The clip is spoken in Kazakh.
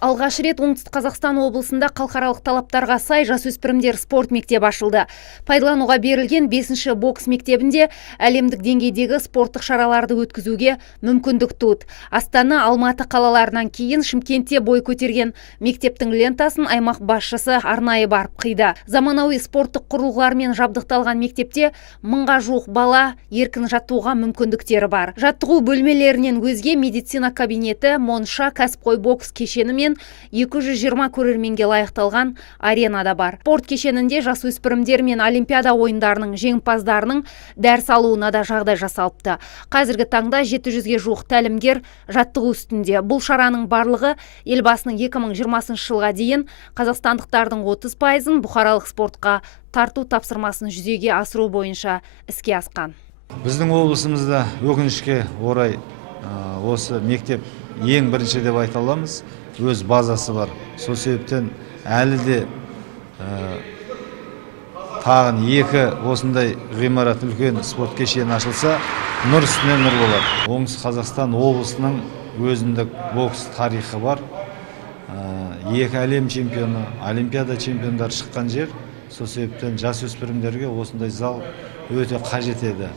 Алғаш рет Оңтүстік Қазақстан облысында халықаралық талаптарға сай жасөспірімдер спорт мектебі ашылды. Пайдалануға берілген 5-ші бокс мектебінде әлемдік деңгейдегі спорттық шараларды өткізуге мүмкіндік туды. Астана, Алматы қалаларынан кейін Шымкентте бой көтерген мектептің лентасын аймақ басшысы арнайы барып қиды. Заманауи спорттық құрылғылармен жабдықталған мектепте 1000-ға жуық бала еркін жаттығуға мүмкіндіктері бар. Жаттығу бөлмелерінен өзге медицина кабинеті, монша, кәсіпқой бокс кешені мен 220 көрерменге лайықталған аренада бар. Спорт кешенінде жасөспірімдер мен олимпиада ойындарының жеңімпаздарының дәріс алуына да жағдай жасалыпты. Қазіргі таңда 700-ге жуық тәлімгер жаттығу үстінде. Бұл шараның барлығы елбасының 2020 жылға дейін қазақстандықтардың 30%-ын бұқаралық спортқа тарту тапсырмасын жүзеге асыру бойынша іске асқан. Біздің облысымызда өкінішке орай осы мектеп ең бірінші деп айта аламыз. Өз базасы бар. Сол себептен әлі де тағын 2 осындай ғимарат үлкен спорт кешені ашылса, нұр үстіне нұр болады. Оңтүстік Қазақстан облысының өзіндік бокс тарихы бар. 2 әлем чемпионы, олимпиада чемпиондары шыққан жер. Сол себептен жасөспірімдерге осындай зал өте қажет еді.